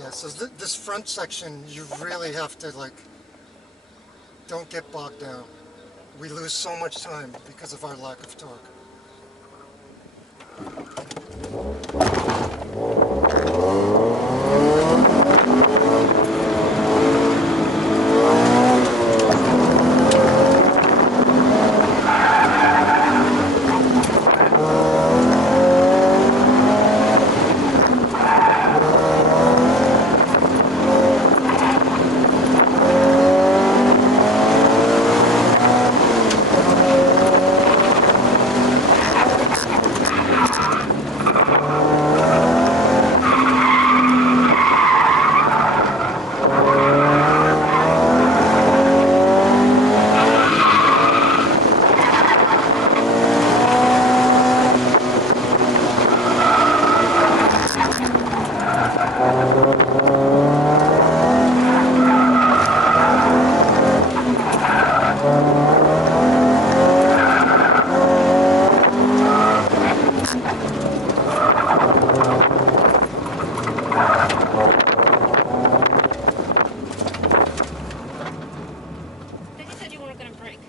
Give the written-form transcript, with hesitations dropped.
Yeah, so this front section, you really have to, like, don't get bogged down. We lose so much time because of our lack of torque.